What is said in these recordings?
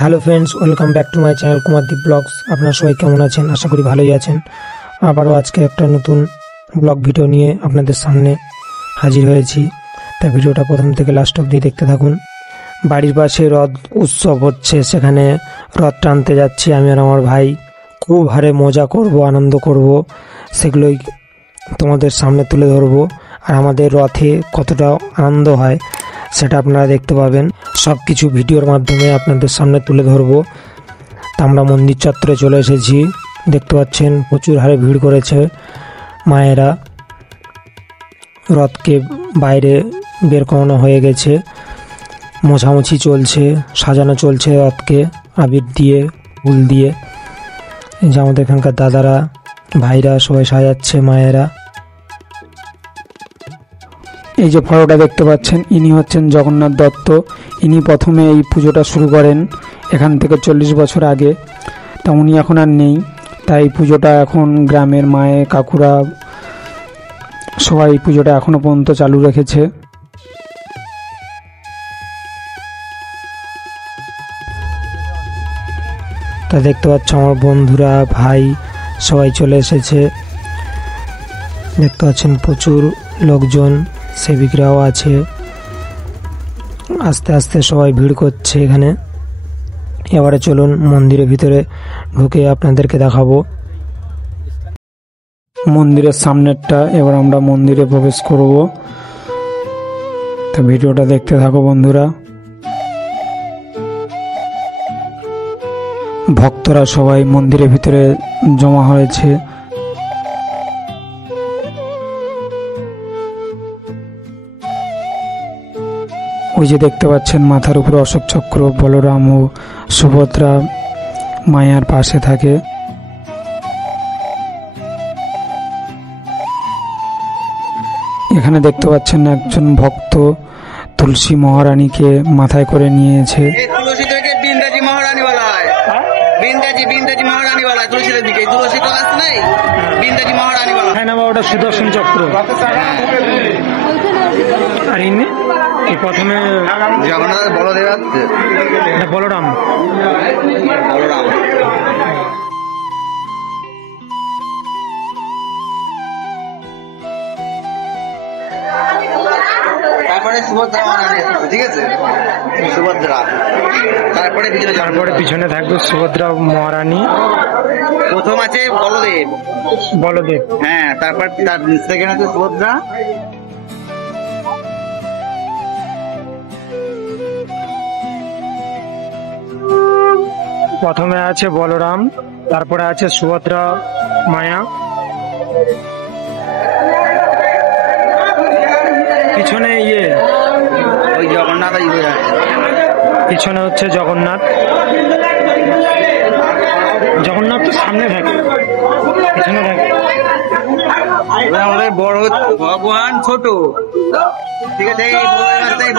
Hello friends, welcome back to my channel Kumardeep blogs. আপনারা সবাই কেমন আছেন? আশা করি ভালোই আছেন। আবারও আজকে একটা নতুন ব্লগ ভিডিও নিয়ে আপনাদের সামনে হাজির হয়েছি। তা ভিডিওটা প্রথম থেকে লাস্ট অবধি দেখতে থাকুন। বাড়ির পাশে রথ উৎসব হচ্ছে, সেখানে রথ টানতে যাচ্ছি আমি আর আমার ভাই। খুব হারে মজা করব, আনন্দ করব, সেগুলোই তোমাদের সামনে তুলে ধরবো। আর আমাদের রথে কতটা আনন্দ হয় সেটা আপনারা দেখতে পাবেন। সব কিছু ভিডিওর মাধ্যমে আপনাদের সামনে তুলে ধরবো। তা আমরা মন্দির চত্বরে চলে এসেছি। দেখতে পাচ্ছেন প্রচুর হারে ভিড় করেছে মায়েরা। রথকে বাইরে বের করানো হয়ে গেছে, মোছামুছি চলছে, সাজানো চলছে রথকে আবির দিয়ে, ফুল দিয়ে। এই যে আমাদের এখানকার দাদারা, ভাইরা সবাই সাজাচ্ছে মায়েরা। এই যে ফটোটা দেখতে পাচ্ছেন, ইনি হচ্ছেন জগন্নাথ দত্ত। ইনি প্রথমে এই পুজোটা শুরু করেন এখান থেকে 40 বছর আগে। তা উনি এখন আর নেই, তাই পুজোটা এখন গ্রামের মায়ে কাকুরা সবাই পুজোটা এখনো পর্যন্ত চালু রেখেছে। তা দেখতে পাচ্ছ আমার বন্ধুরা, ভাই সবাই চলে এসেছে। দেখতে পাচ্ছেন প্রচুর লোকজন, সেবিকরাও আছে। আস্তে আস্তে সবাই ভিড় করছে এখানে। এবারে চলুন মন্দিরের ভিতরে ঢুকে আপনাদেরকে দেখাবো মন্দিরের সামনেরটা। এবার আমরা মন্দিরে প্রবেশ করব। তা ভিডিওটা দেখতে থাকো বন্ধুরা। ভক্তরা সবাই মন্দিরের ভিতরে জমা হয়েছে। ওই যে দেখতে পাচ্ছেন মাথার উপরে অশোক চক্র, বলরাম ও সুভদ্রা মায়ার পাশে থাকে। এখানে দেখতে পাচ্ছেন একজন ভক্ত তুলসী মহারানীকে মাথায় করে নিয়েছে। तुलसी तो के बिंदाजी महारानी वाला है। बिंदाजी महारानी वाला है। तुलसी देवी के तुलसी तो आस नहीं, बिंदाजी महारानी वाला হ্যাঁ না, ওটা সুদর্শন চক্র। আর ইনি এই প্রথমে জগন্নাথ বলদেব আছে, বলরাম। বলরাম। তারপরে সুভদ্রা মহারানী আছে, ঠিক আছে? সুভদ্রা, তারপরে পিছনে থাকবে সুভদ্রা মহারানী। প্রথম আছে বলদেব। হ্যাঁ, তারপর তার সেকেন্ড আছে সুভদ্রা। প্রথমে আছে বলরাম, তারপরে আছে সুভদ্রা মায়া, পিছনে ওই জগন্নাথ, পিছনে হচ্ছে জগন্নাথ। জগন্নাথ তো সামনে থাকে, পিছনে থাকে। আমাদের বড় ভগবান ছোট, ঠিক আছে? এই বলদেব।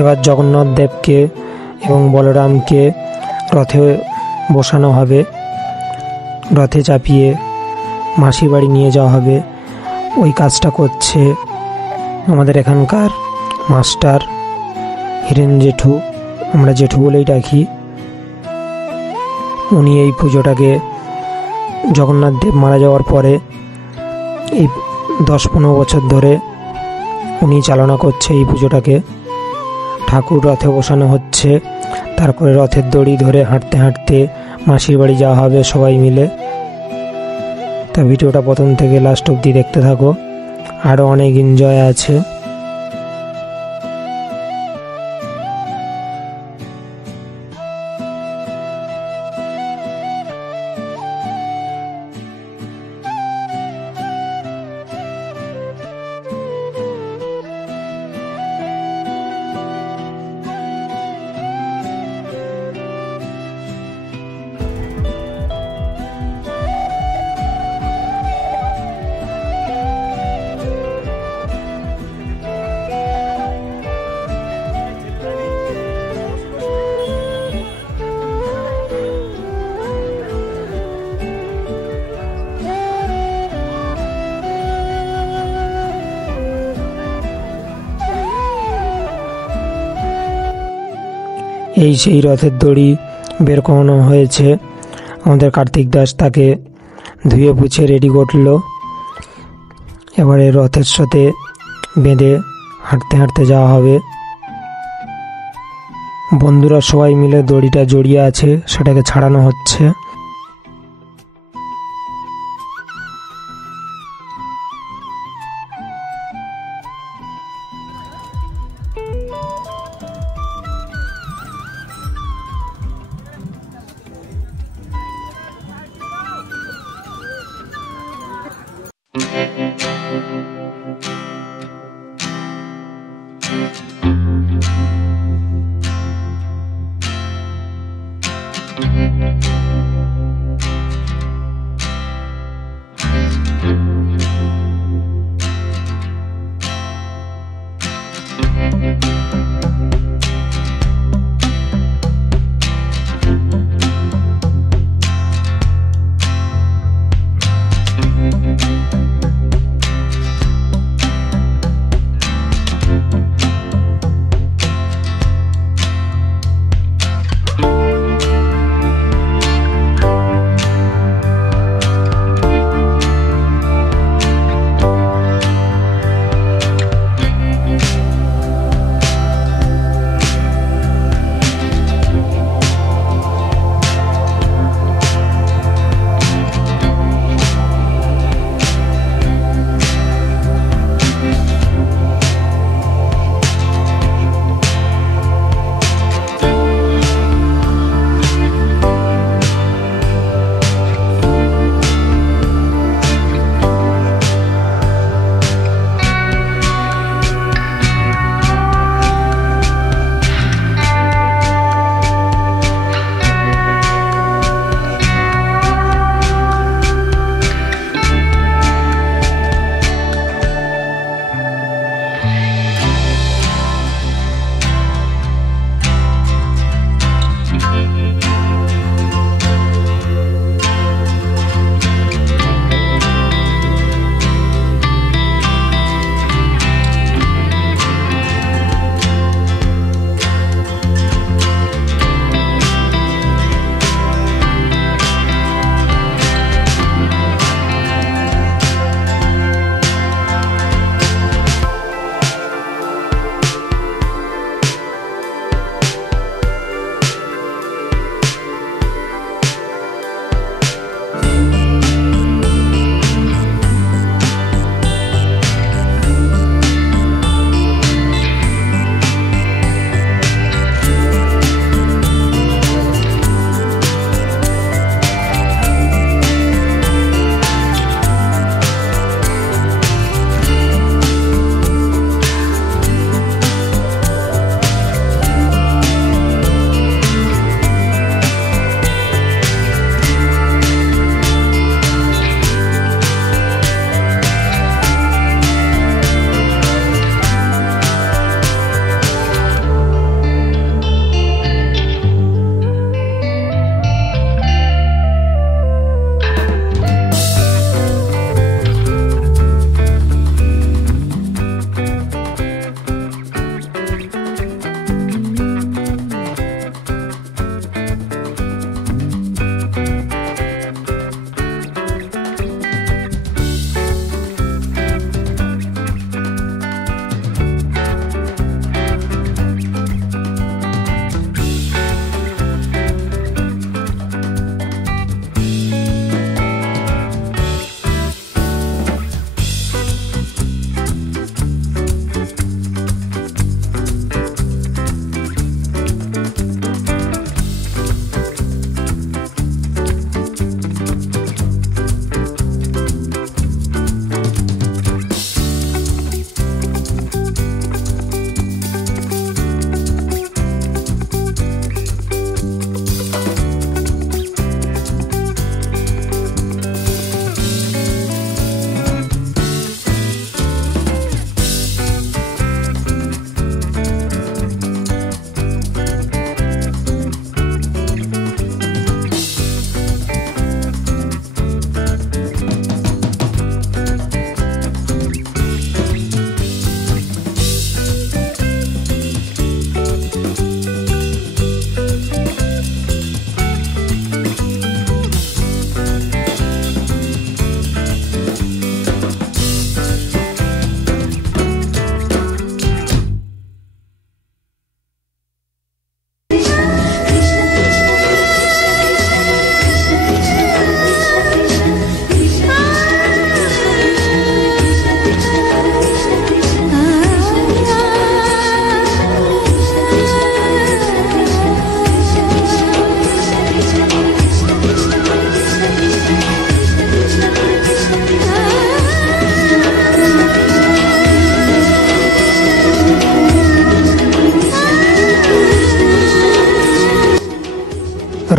এবার জগন্নাথ দেবকে এবং বলরামকে রথে বসানো হবে। রথে চাপিয়ে মাসির বাড়ি নিয়ে যাওয়া হবে। ওই কাজটা করছে আমাদের এখানকার মাস্টার হিরেন জেঠু, আমরা জেঠু বলেই ডাকি। উনি এই পুজোটাকে জগন্নাথ দেব মারা যাওয়ার পরে এই 10-15 বছর ধরে উনি চালনা করছে এই পুজোটাকে। ঠাকুর রথে বসানো হচ্ছে, তারপরে রথের দড়ি ধরে হাঁটতে হাঁটতে মাসির বাড়ি যাওয়া হবে সবাই মিলে। তা ভিডিওটা প্রথম থেকে লাস্ট অবধি দেখতে থাকো, আরও অনেক এনজয় আছে। এই সেই রথের দড়ি বের করানো হয়েছে। আমাদের কার্তিক দাস তাকে ধুয়ে পুছে রেডি করলো। এবারে রথের সাথে বেঁধে হাঁটতে হাঁটতে যাওয়া হবে। বন্ধুরা সবাই মিলে দড়িটা জড়িয়ে আছে, সেটাকে ছাড়ানো হচ্ছে।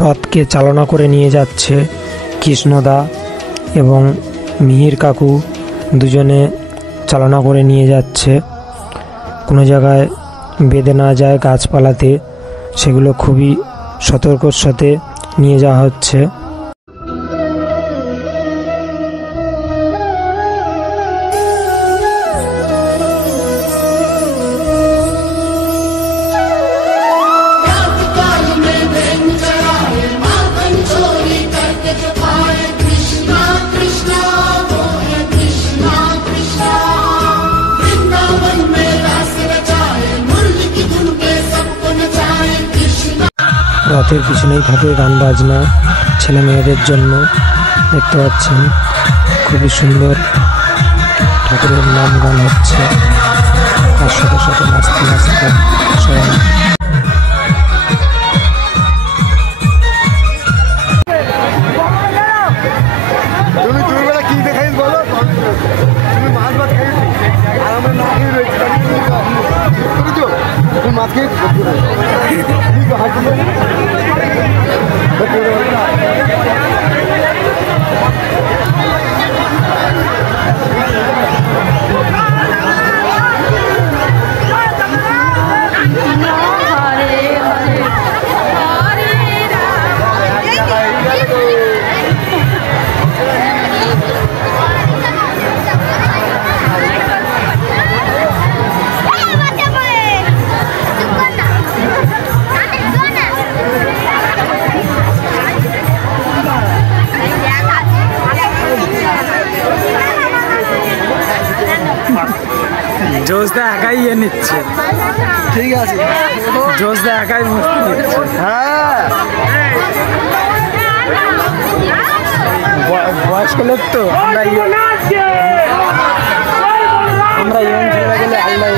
রথকে চালনা করে নিয়ে যাচ্ছে কৃষ্ণদা এবং মিহির কাকু, দুজনে চালনা করে নিয়ে যাচ্ছে। কোনো জায়গায় বেঁধে না যায় গাছপালাতে, সেগুলো খুবই সতর্কর সাথে নিয়ে যাওয়া হচ্ছে। রথের পিছনেই থাকে গান বাজনা ছেলে মেয়েদের জন্য, দেখতে পাচ্ছেন খুবই সুন্দর ঠাকুরের নাম গান হচ্ছে, তার সাথে সাথে নাচতে নাচতে সবাই। জোসদা একাই ইয়ে নিচ্ছে, ঠিক আছে, জোসদা একাই মস্তি নিচ্ছে। হ্যাঁ বয়স্ক লোক তো, আমরা ইয়ং ছেলে গেলে আল্লাহ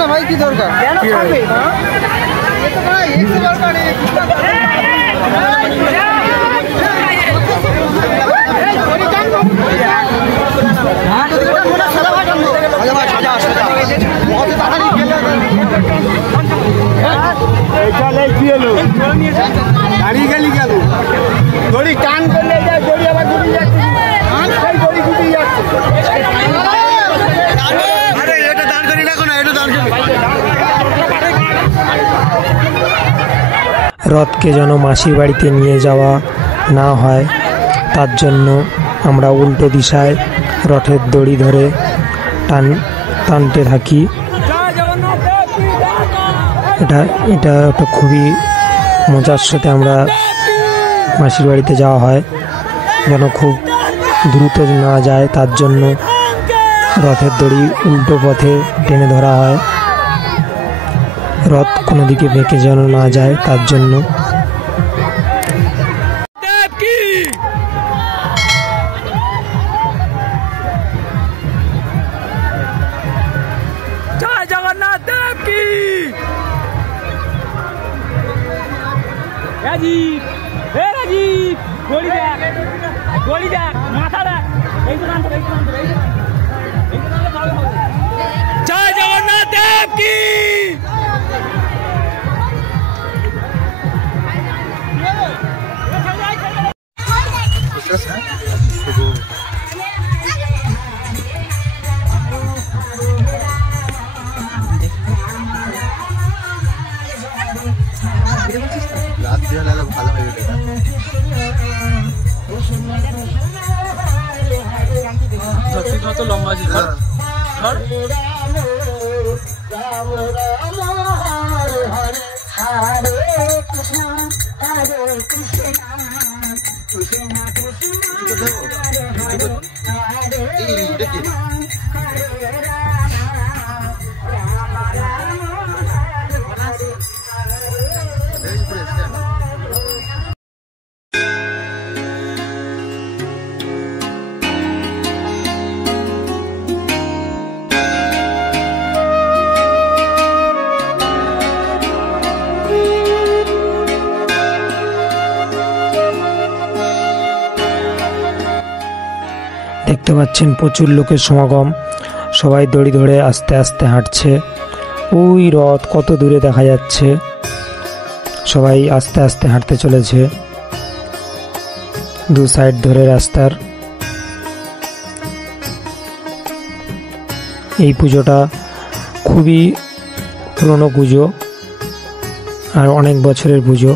না ভাই, কি দরকার? দাঁড়িয়ে গেলি কেন? দড়ি টান করলে যায়, দড়ি আবার ঘুরিয়ে যাচ্ছে, দড়ি ঘুরিয়ে যাচ্ছে। আরে এটা দাঁড় করি রাখো না, এটা দাঁড় করি। রথকে যেন মাসির বাড়িতে নিয়ে যাওয়া না হয়, তার জন্য আমরা উল্টো দিশায় রথের দড়ি ধরে টানতে থাকি। এটা একটা খুবই মজার সাথে আমরা মাসির বাড়িতে যাওয়া হয়, যেন খুব দ্রুত না যায়, তার জন্য রথের দড়ি উল্টো পথে টেনে ধরা হয়, রথ কোনো দিকে বেঁকে যেন না যায় তার জন্য। জয় জগন্নাথ দেব কি। রাজীব, হে রাজীব, গড়ি দেখ, গড়ি দেখ, মাথা দেখ, এই তো নাম, এই তো নাম, এই তো নাম, জয় জগন্নাথ দেব কি। কত লম্বা আছে ধর ধর দেখতে পাচ্ছেন প্রচুর লোকের সমাগম, সবাই দড়ি ধরে আস্তে আস্তে হাঁটছে। ওই রথ কত দূরে দেখা যাচ্ছে, সবাই আস্তে আস্তে হাঁটতে চলেছে দু সাইড ধরে রাস্তার। এই পুজোটা খুবই পুরনো পুজো আর অনেক বছরের পুজো।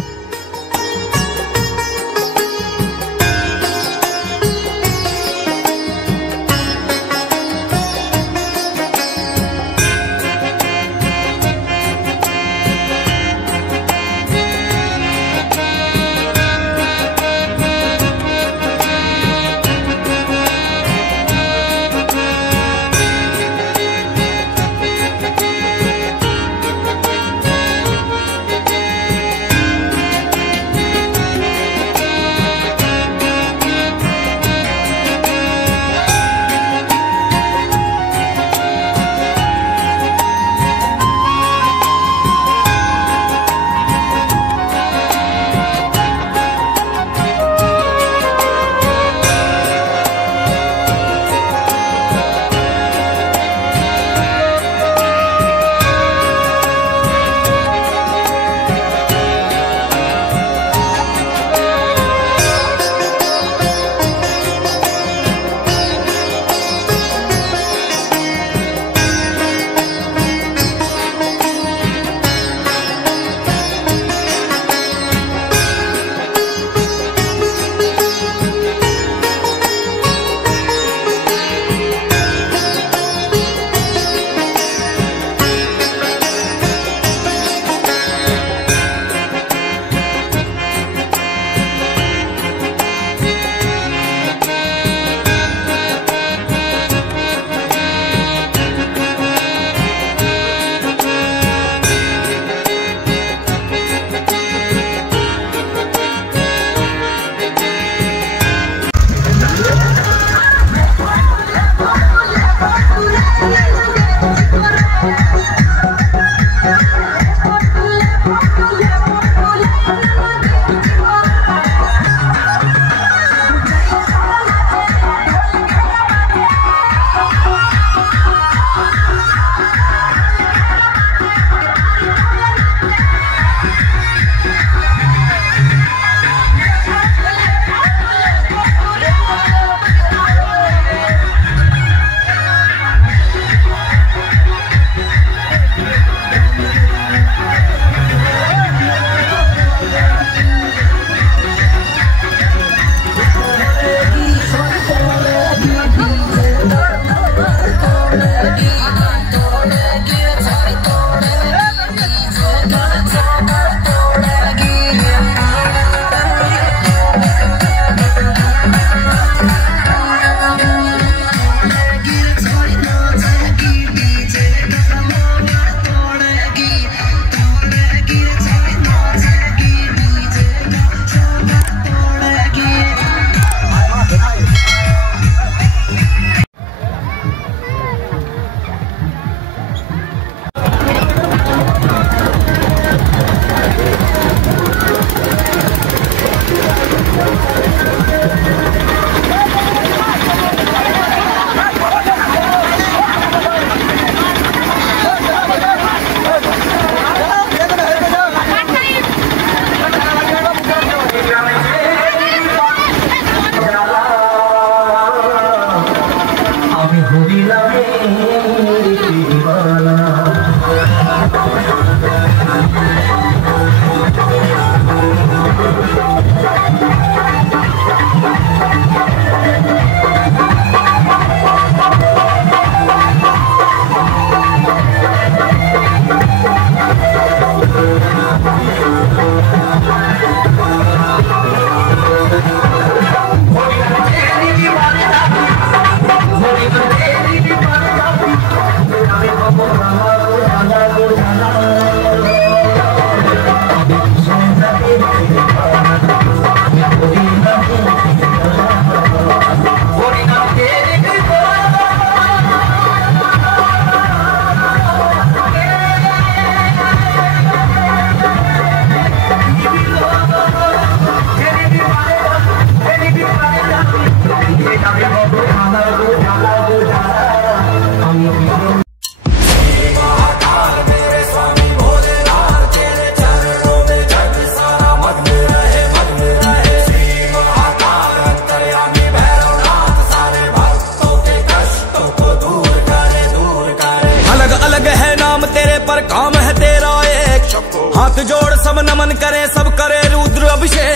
जोड़ सब नमन करें सब करे रुद्र अभिषेक।